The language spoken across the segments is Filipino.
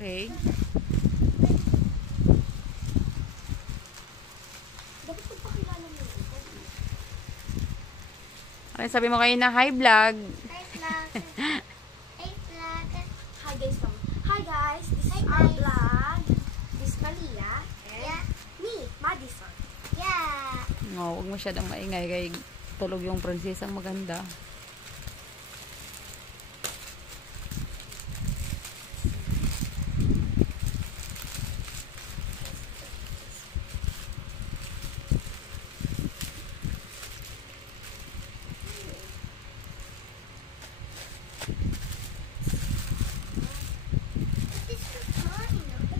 Okay. Ano sabi mo kayo na hi vlog? Hi vlog. Hi vlog. Hi guys. Hi guys. This is our vlog. This is Malia and me, Madison. Yeah. No, huwag masyadong maingay kay tulog yung prinsesang maganda.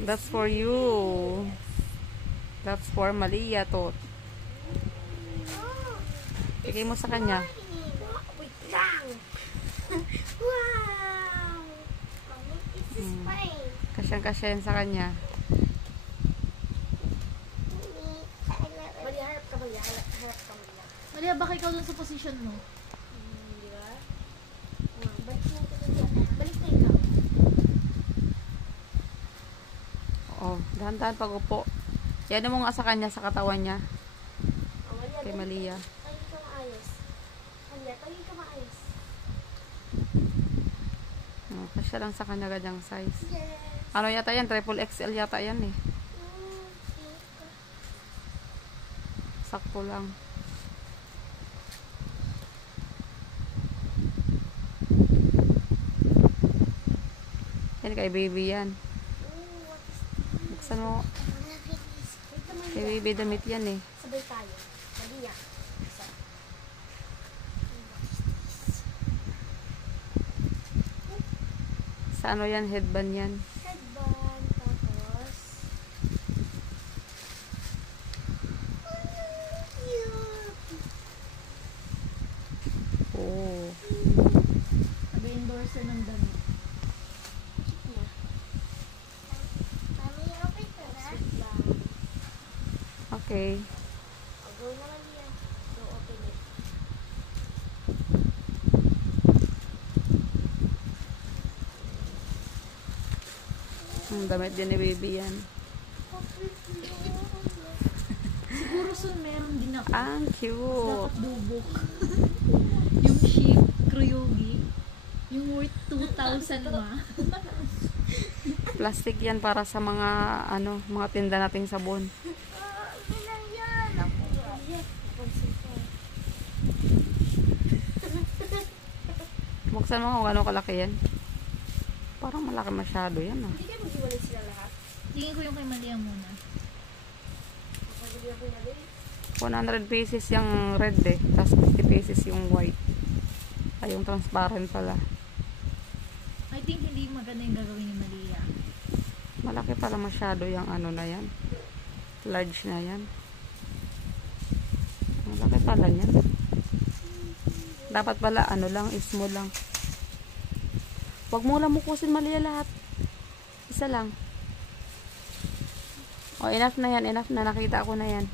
That's for you. That's for Malia to. Bigay mo sa kanya. Wait lang. Wow. This is fine. Kasyang-kasya yan sa kanya. Malia, harap ka Malia. Harap ka Malia. Malia, baka ikaw dun sa position mo. Di ba? Balik na ito. Balik na ikaw. Oo, dahan-dahan pag upo. Yan mo nga sa kanya, sa katawan niya. Malia, Kay Malia. tayo ka maayos. Malia, tayo ka maayos. Oh, kasya lang sa kanya ganyang size. Yes. Ano yata yan? Triple XL yata yan eh. Sakto lang. Yan kay baby yan. Buksan mo. Kay baby damit yan eh. Sabay tayo. Malia. Isa. Sa ano yan? Headband yan. Headband. Tapos. Oo. Nag-endorse ng damit. Mami, open ko na. Okay. I'll go na Malia. So, open it. Ang damit din ni baby yan. Siguro soon meron din ako. Ang cute. Dapat dubok. Yung sheep, Kruyogi. Yung worth 2,000 ma. Plastic yan para sa mga ano, mga tinda nating sabon. Bilang yan. Ako. Buksan mo kung gano'ng kalaki yan. Parang malaki masyado yan ah. Hindi kayo mag-iwalay sila lahat. Tingin ko yung kay Malia muna. Magbili ako na rin. 100 pieces yung red eh. Tapos 50 pieces yung white. Ay, yung transparent pala. I think hindi maganda yung gagawin ni Malia. Malaki pala masyado yung ano na yan. Large na yan. Malaki pala yan. Dapat pala ano lang, small lang. Huwag mo lang mukusin Malia lahat. Isa lang. O, enough na yan. Enough na. Nakita ko na yan.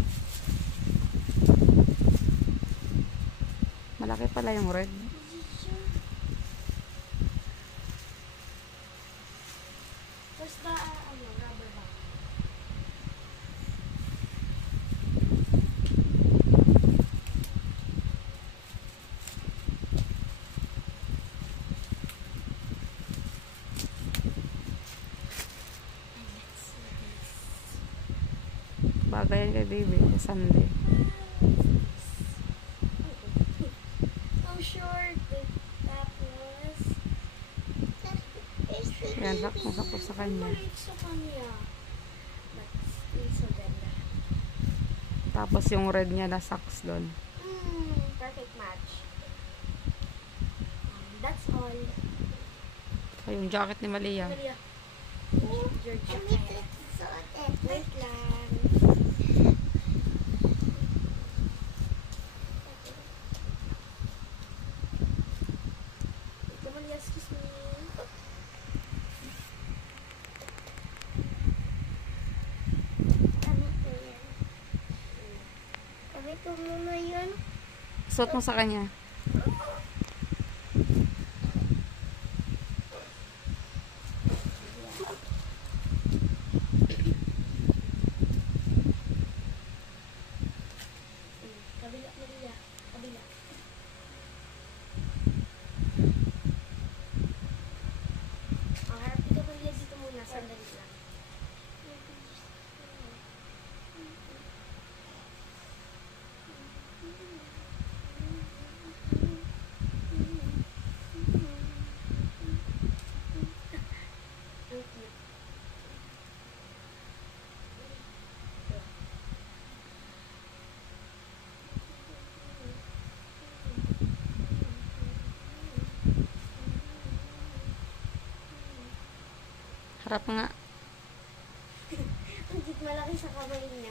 Malaki pala yung red. Basta, rubber band. Bagay yan kay baby. Sa Sunday. Oh, short. Tapos, Yan, sakto sa kanya. maliit sa kanya. But still so ganda. Tapos yung red niya na socks doon. Perfect match. That's all. Ay, yung jacket ni Malia. Malia. Your jacket. Wait lang. Wait lang, Malia. Excuse me. Ito muna yun. Suot mo sa kanya. Harap nga. Ang cute, malaki sa kamay niya.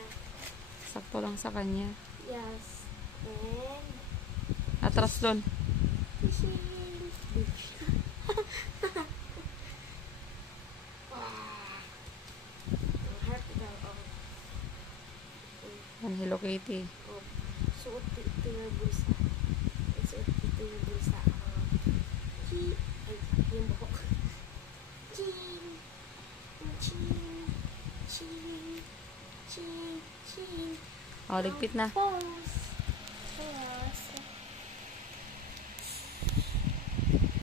Sakto lang sa kanya. Yes. And... Atras doon. Fishing. Wow. Harap daw. Ang Hello Kitty. Oh. Suot ito yung bulsa. Suot ito yung bulsa. Ay, yung buhok. Ching. Ching. Ching. Ching. Ching. Oh, ligpit na. Pose. Pose.